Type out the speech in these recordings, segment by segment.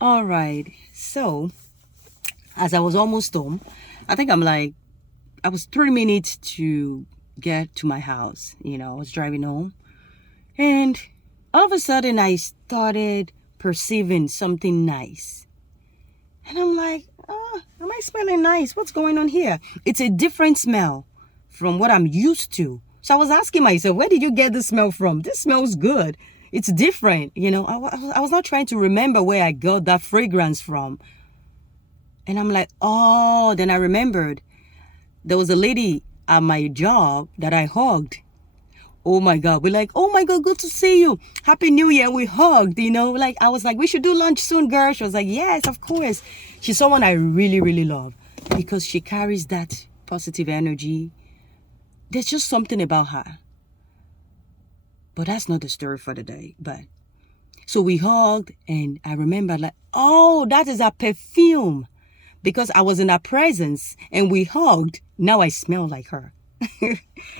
All right. So, as I was almost home, I think I was 3 minutes to get to my house. I was driving home. And all of a sudden, I started perceiving something nice. And I'm like, oh, am I smelling nice? What's going on here? It's a different smell from what I'm used to. So I was asking myself, where did you get this smell from? This smells good. It's different. I was not trying to remember where I got that fragrance from. And I'm like, oh, then I remembered there was a lady at my job that I hugged. Oh my God. We're like, oh my God, good to see you. Happy New Year. We hugged, Like, I was like, we should do lunch soon, girl. She was like, yes, of course. She's someone I really, really love because she carries that positive energy. There's just something about her. But that's not the story for the day. But so we hugged and I remember like, oh, that is her perfume. Because I was in her presence and we hugged. Now I smell like her.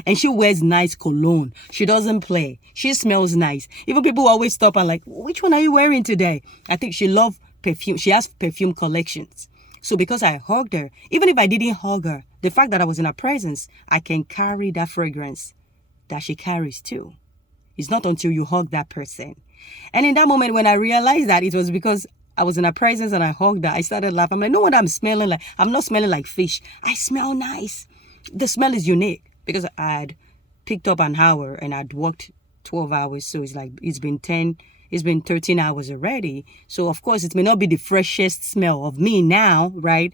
And she wears nice cologne. She doesn't play. She smells nice. Even people always stop and like, which one are you wearing today? I think she loves perfume. She has perfume collections. So because I hugged her, even if I didn't hug her, the fact that I was in her presence, I can carry that fragrance that she carries too. It's not until you hug that person. And in that moment when I realized that it was because I was in her presence and I hugged her, I started laughing. I'm like, no wonder I'm smelling like, I'm not smelling like fish. I smell nice. The smell is unique because I had picked up an hour and I'd worked 12 hours. So it's been 13 hours already. So of course it may not be the freshest smell of me now, right?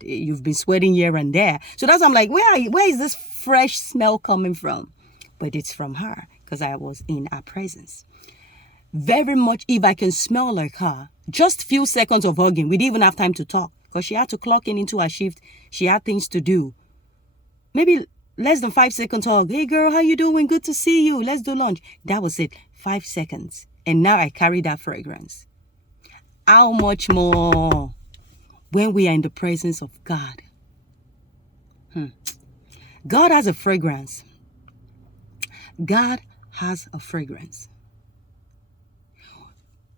You've been sweating here and there. So that's, I'm like, where is this fresh smell coming from? But it's from her because I was in her presence. Very much, if I can smell like her, just few seconds of hugging, we didn't even have time to talk because she had to clock into her shift. She had things to do. Maybe less than 5 seconds hug. Hey girl, how you doing? Good to see you. Let's do lunch. That was it. 5 seconds. And now I carry that fragrance. How much more when we are in the presence of God? God has a fragrance. God has a fragrance.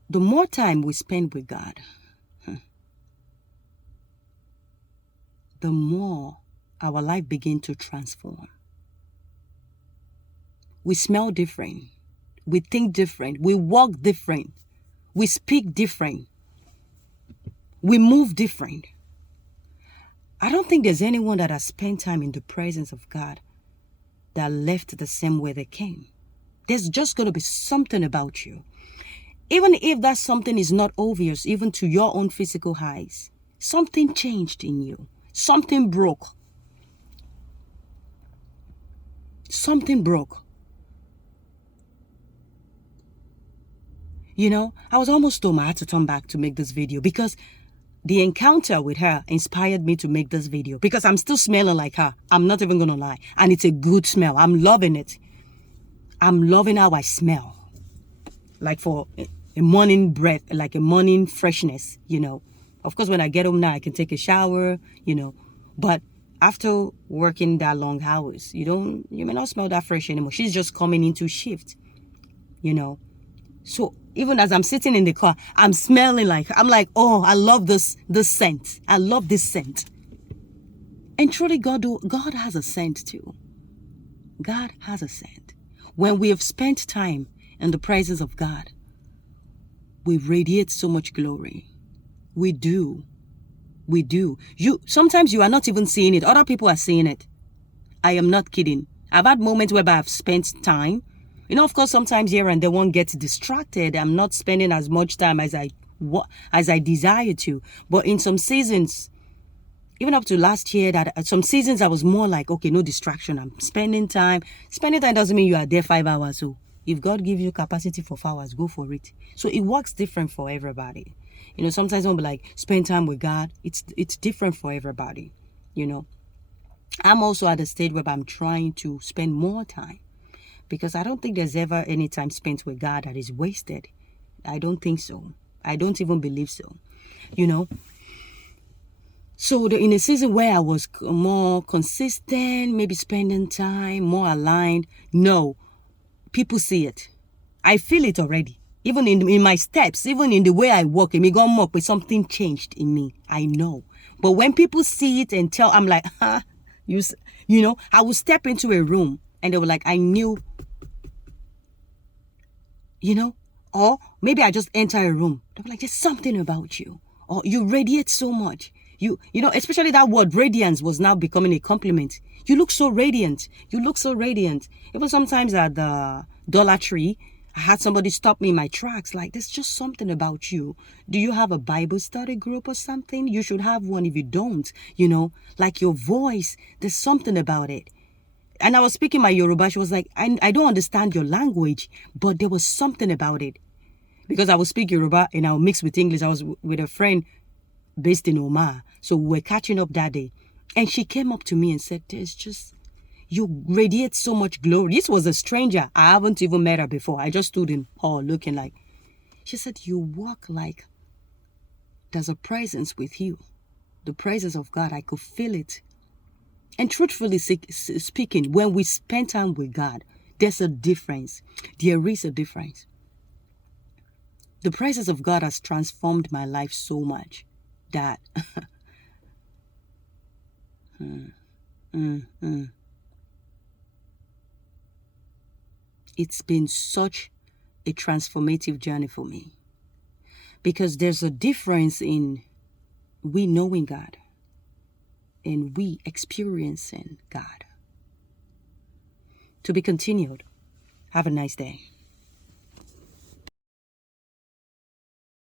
The more time we spend with God, the more our life begins to transform. We smell different. We think different. We walk different. We speak different. We move different. I don't think there's anyone that has spent time in the presence of God that left the same way they came. There's just going to be something about you. Even if that something is not obvious, even to your own physical eyes, something changed in you. Something broke. Something broke. I was almost told I had to turn back to make this video because the encounter with her inspired me to make this video because I'm still smelling like her. I'm not even going to lie. And it's a good smell. I'm loving it. I'm loving how I smell. Like for a morning breath, like a morning freshness, Of course, when I get home now, I can take a shower, But after working that long hours, you may not smell that fresh anymore. She's just coming into shift, So even as I'm sitting in the car, I'm smelling I'm like, oh, I love this scent. I love this scent. And truly, God has a scent too. God has a scent. When we have spent time in the presence of God, we radiate so much glory. We do. Sometimes you are not even seeing it. Other people are seeing it. I am not kidding. I've had moments where I've spent time. Of course, sometimes here and there one gets distracted. I'm not spending as much time as I desire to. But in some seasons, even up to last year, that some seasons I was more like, okay, no distraction. I'm spending time. Spending time doesn't mean you are there 5 hours. So if God gives you capacity for 5 hours, go for it. So it works different for everybody. Sometimes I'll be like, spend time with God. It's different for everybody. I'm also at a stage where I'm trying to spend more time because I don't think there's ever any time spent with God that is wasted. I don't think so. I don't even believe so. So in a season where I was more consistent, maybe spending time, more aligned, no, people see it. I feel it already. Even in my steps, even in the way I walk, me go up with something changed in me. I know. But when people see it and tell, I'm like, you know, I will step into a room and they were like, I knew, you know, or maybe I just enter a room. They were like, there's something about you, or you radiate so much. You know, especially that word radiance was now becoming a compliment. You look so radiant. You look so radiant. Even sometimes at the Dollar Tree, I had somebody stop me in my tracks. Like, there's just something about you. Do you have a Bible study group or something? You should have one if you don't. You know, like your voice, there's something about it. And I was speaking my Yoruba. She was like, I don't understand your language, but there was something about it. Because I would speak Yoruba and I'll mix with English. I was with a friend based in Oman. So we were catching up that day. And she came up to me and said, there's just, you radiate so much glory. This was a stranger. I haven't even met her before. I just stood in hall looking like. She said, you walk like there's a presence with you. The presence of God, I could feel it. And truthfully speaking, when we spend time with God, there's a difference. There is a difference. The presence of God has transformed my life so much that it's been such a transformative journey for me. Because there's a difference in we knowing God and we experiencing God. To be continued. Have a nice day.